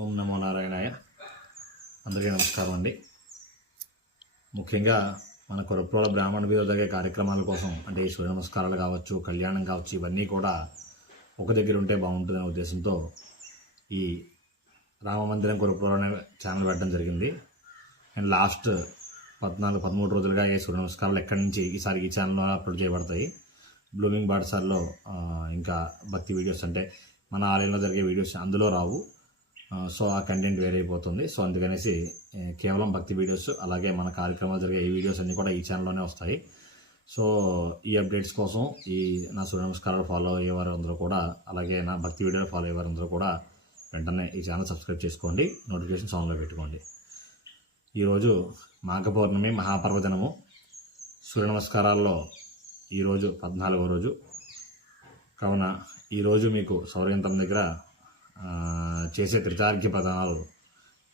ఓం నమో నారాయణాయ. అందరికీ నమస్కారం అండి. ముఖ్యంగా మన కొరప్రోల బ్రాహ్మణ వీధులు జరిగే కార్యక్రమాల కోసం అంటే సూర్య నమస్కారాలు కావచ్చు, కళ్యాణం కావచ్చు, ఇవన్నీ కూడా ఒక దగ్గర ఉంటే బాగుంటుందనే ఉద్దేశంతో ఈ రామమందిరం కొరప్రోల అనే ఛానల్ పెట్టడం జరిగింది. అండ్ లాస్ట్ 14-13 రోజులుగా ఏ సూర్య నమస్కారాలు ఎక్కడి నుంచి ఈసారి ఈ ఛానల్లో అప్లోడ్ చేయబడతాయి. బ్లూమింగ్ బాడ్సార్లో ఇంకా భక్తి వీడియోస్ అంటే మన ఆలయంలో జరిగే వీడియోస్ అందులో రావు. సో ఆ కంటెంట్ వేరే అయిపోతుంది. సో అందుకనేసి కేవలం భక్తి వీడియోస్ అలాగే మన కార్యక్రమాలు జరిగే ఈ వీడియోస్ అన్నీ కూడా ఈ ఛానల్లోనే వస్తాయి. సో ఈ అప్డేట్స్ కోసం ఈ నా సూర్య నమస్కారాలు ఫాలో అయ్యేవారు అందరూ కూడా, అలాగే నా భక్తి వీడియోలు ఫాలో అయ్యేవారు అందరూ కూడా వెంటనే ఈ ఛానల్ సబ్స్క్రైబ్ చేసుకోండి, నోటిఫికేషన్స్ ఆన్లో పెట్టుకోండి. ఈరోజు మాఘ పౌర్ణమి మహాపర్వదినము. సూర్య నమస్కారాల్లో ఈరోజు 14వ రోజు కావున ఈరోజు మీకు సౌరయంత్రం దగ్గర చేసే త్రితార్ఘ్య ప్రధానాలు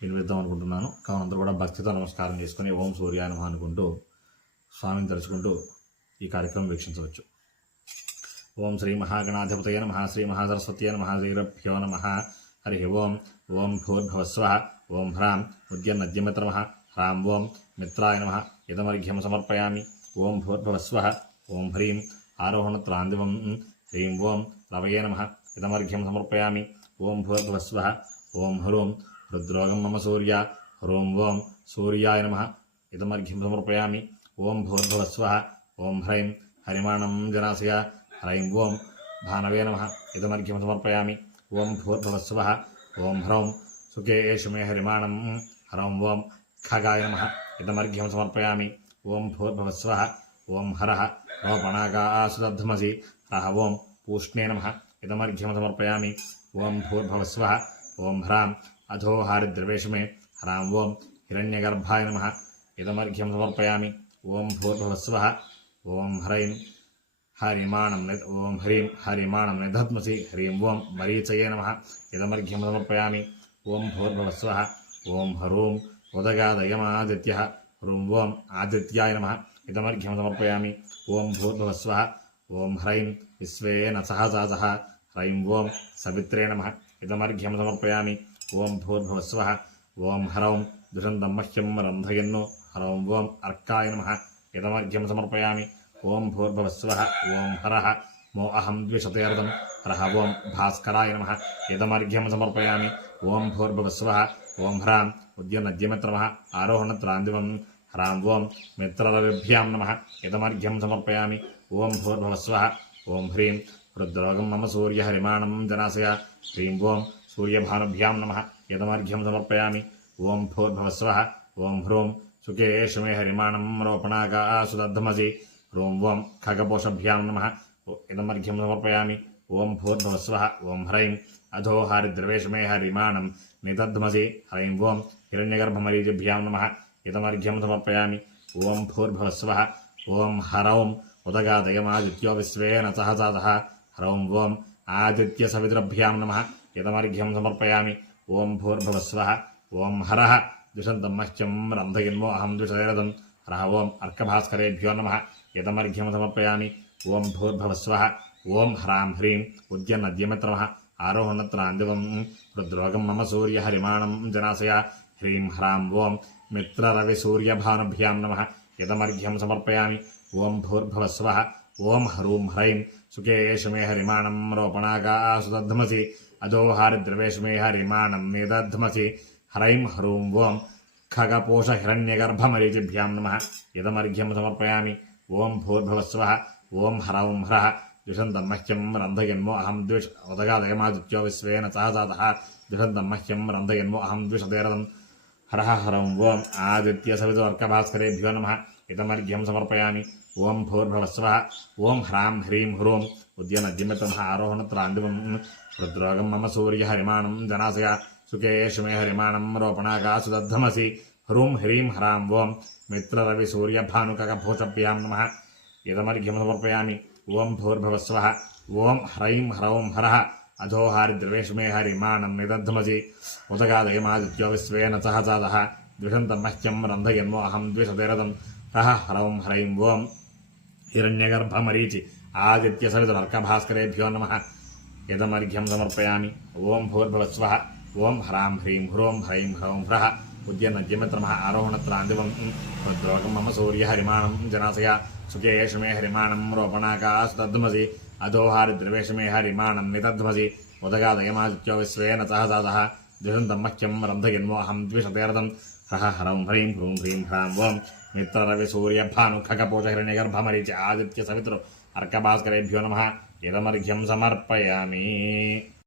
వినిపిద్దాం అనుకుంటున్నాను. కావున అందరూ కూడా భక్తితో నమస్కారం చేసుకుని ఓం సూర్యాయ నమః అనుకుంటూ స్వామిని తలుచుకుంటూ ఈ కార్యక్రమం వీక్షించవచ్చు. ఓం శ్రీ మహాగణాధిపతయ నమః, శ్రీ మహాసరస్వతయ నమః, శ్రీగురుభ్యో నమః. హరి ఓం. ఓం భూర్భువస్వః, ఓం హ్రాం ఉద్యన్నద్యమిత్రమః, హ్రాం ఓం మిత్రాయ నమః. ఇదమర్ఘ్యం సమర్పయామి. ఓం భూర్భువస్వః, ఓం హ్రీం ఆరోహణత్రాందివం, హ్రీం ఓం రవయే నమః. ఇదమర్ఘ్యం సమర్పయామి. ఓం భూర్భువస్వః, ఓం హ్రూం రుద్రోగం మమ సూర్య, హ్రూం ఓం సూర్యాయ నమః. ఇదమర్ఘ్యం సమర్పయామి. ఓం భూర్భువస్వః, ఓం హ్రైం హరిమాణం జనాశయ, హ్రైం ఓం భానవే నమః. ఇదమర్ఘ్యం సమర్పయామి. ఓం భూర్భువస్వః, ఓం హ్రౌం సుకేషు మే హరిమాణం, హ్రౌం ఓం ఖగాయ నమః. ఇదమర్ఘ్యం సమర్పయామి. ఓం భూర్భువస్వః, ఓం హరః రోపణాగాసుదధ్మసి, రహ ఓం పూష్ణే నమః. ఇదమర్ఘ్యం సమర్పయామి. ఓం భూర్భువస్వః, ఓం హ్రాం అధోహారిద్రవేషు మే, హ్రాం ఓం హిరణ్యగర్భాయ నమః. ఇదమర్ఘ్యం సమర్పయామి. ఓం భూర్భువస్వః, ఓం హ్రైం హరిమాణం ఓం హ్రీం హరిమాణం నిధత్మసి, హ్రీం ఓం మరీచయే నమః. ఇదమర్ఘ్యం సమర్పయామి. ఓం భూర్భువస్వః, ఓం హ్రూం ఉదగాదయమాదిత్యః, హ్రూం ఓం ఆదిత్యాయ నమః. ఇదమర్ఘ్యం సమర్పయామి. ఓం భూర్భువస్వః, ఓం హ్రైం విశ్వేన సహజాజః, హ్రైం ఓం సవిత్రే నమః. ఇదమర్ఘ్యం సమర్పయామి. ఓం భూర్భువస్వః, ఓం హ్రౌం దుషంతం మహ్యం రంధయన్ను, హ్రౌం ఓం అర్కాయ నమః. ఇదమర్ఘ్యం సమర్పయామి. ఓం భూర్భువస్వః, ఓం హరః మో అహం ద్విషతేర్దం, హరః ఓం భాస్కరాయ నమః. ఇదమర్ఘ్యం సమర్పయామి. ఓం భూర్భువస్వః, ఓం హ్రాం ఉద్యన్నద్యమిత్రమః ఆరోహణత్రాందివం, హ్రాం ఓం మిత్రరవిభ్యాం నమః. ఇదమర్ఘ్యం సమర్పయామి. ఓం భూర్భువస్వః, ఓం హ్రీం రుద్రోగం మమ సూర్య హరిమాణం జనాశయ, హ్రీం ఓం సూర్యభానుభ్యాం నమః. ఇదమర్ఘ్యం సమర్పయామి. ఓం భూర్భువస్వః, ఓం హ్రూం సుకేషు మే హరిమాణం రోపణాగాసుదధ్మసి, హ్రూం ఓం ఖగపోషభ్యాం నమః. ఇదమర్ఘ్యం సమర్పయామి. ఓం భూర్భువస్వః, ఓం హ్రైం అధోహారిద్రవేషు మే హరిమాణం నిదధ్మసి, హ్రైం ఓం హిరణ్యగర్భమరీచిభ్యాం నమః. ఇదమర్ఘ్యం సమర్పయామి. ఓం భూర్భువస్వః, ఓం హరౌం ఉదగాదయమాదిత్యో విశ్వేన సహజాజః, హ్రౌం ఓం ఆదిత్య సవితృభ్యాం నమః. ఇదమర్ఘ్యం సమర్పయామి. ఓం భూర్భువస్వః, ఓం హరః దుషంతం మహ్యం రంధయన్మో అహం ద్విషతేరదం, హరః ఓం అర్కభాస్కరేభ్యో నమః. ఇదమర్ఘ్యం సమర్పయామి. ఓం భూర్భువస్వః, ఓం హ్రాం హ్రీం ఉద్యన్నద్యమిత్రమః ఆరోహణత్రాందివం, రుద్రోగం మమ సూర్య హరిమాణం జనాశయ, హ్రీం హ్రాం ఓం మిత్రరవిసూర్యభానుభ్యాం నమః. ఇదమర్ఘ్యం సమర్పయామి. ఓం భూర్భువస్వః, ఓం హ్రూం హ్రైం సుకేషు మే హరిమాణం రోపణాగాసుదధ్మసి, అధోహారిద్రవేషు మే హరిమాణం నిదధ్మసి, హ్రైం హ్రూం ఓం ఖగపోష హిరణ్యగర్భమరీచిభ్యాం నమః. ఇదమర్ఘ్యం సమర్పయామి. ఓం భూర్భువస్వః, ఓం హ్రౌం హ్రః దుషంతం మహ్యం రంధయన్మో అహం ఉదగాదయమాదిత్యో విశ్వేన సహజాతః, దుషంతం మహ్యం రంధయన్మో అహం ద్విషతేరదం, హరః హ్రౌం ఓం ఆదిత్య సవితుర్కభాస్కరేభ్యో నమః. ఇదమర్ఘ్యం సమర్పయామి. ఓం భూర్భువస్వః, ఓం హ్రాం హ్రీం హ్రూం ఉద్యన్నద్యమిత్రమః ఆరోహణత్రాందివం, రుద్రోగం మమ సూర్య హరిమాణం జనాశయ, సుకేషు మే హరిమాణం రోపణాగాసుదధ్మసి, హ్రూం హ్రీం హ్రాం ఓం మిత్రరవిసూర్యభానుకగపోషభ్యాం నమః. ఇదమర్ఘ్యం సమర్పయామి. ఓం భూర్భువస్వః, ఓం హ్రైం హ్రౌం హరః అధోహారిద్రవేషు మే హరిమాణం నిదధ్మసి, ఉదగాదయమాదిత్యో విశ్వేన సహజాజః, ద్విషంతం మహ్యం రంధయన్మో అహం ద్విషతేరదం, రహ హ్రౌం హ్రైం ఓం హిరణ్యగర్భమరీచి ఆదిత్య సవితుర్కభాస్కరేభ్యో నమః. యదమర్ఘ్యం సమర్పయామి. ఓం భూర్భువస్వః ఓం హ్రాం హ్రీం హ్రోం హ్రైం హ్రౌం హ్రః ఉద్యన్నద్యమిత్రమః ఆరోహణత్రాందివం భద్రోగం మమ సూర్య హరిమాణం జనాశయ సుఖేషమే హరిమాణం రోపణాకాస్తద్మసి అధోహారిద్రవేషమే హరిమాణం నితద్మసి ఉదగాదయమాదిత్యో విశ్వేన సహసాదః ద్విషంతం మహ్యం రంధయన్మోహం ద్విషతేరథం హ్రః హ్రౌం హ్రీం హ్రూం హ్రీం హ్రాం ఓం మిత్రరవి సూర్య భాను ఖగపోష హిరణ్యగర్భమరీచి ఆదిత్య సవితృ అర్కభాస్కరేభ్యో నమః ఇదమర్ఘ్యం సమర్పయామి.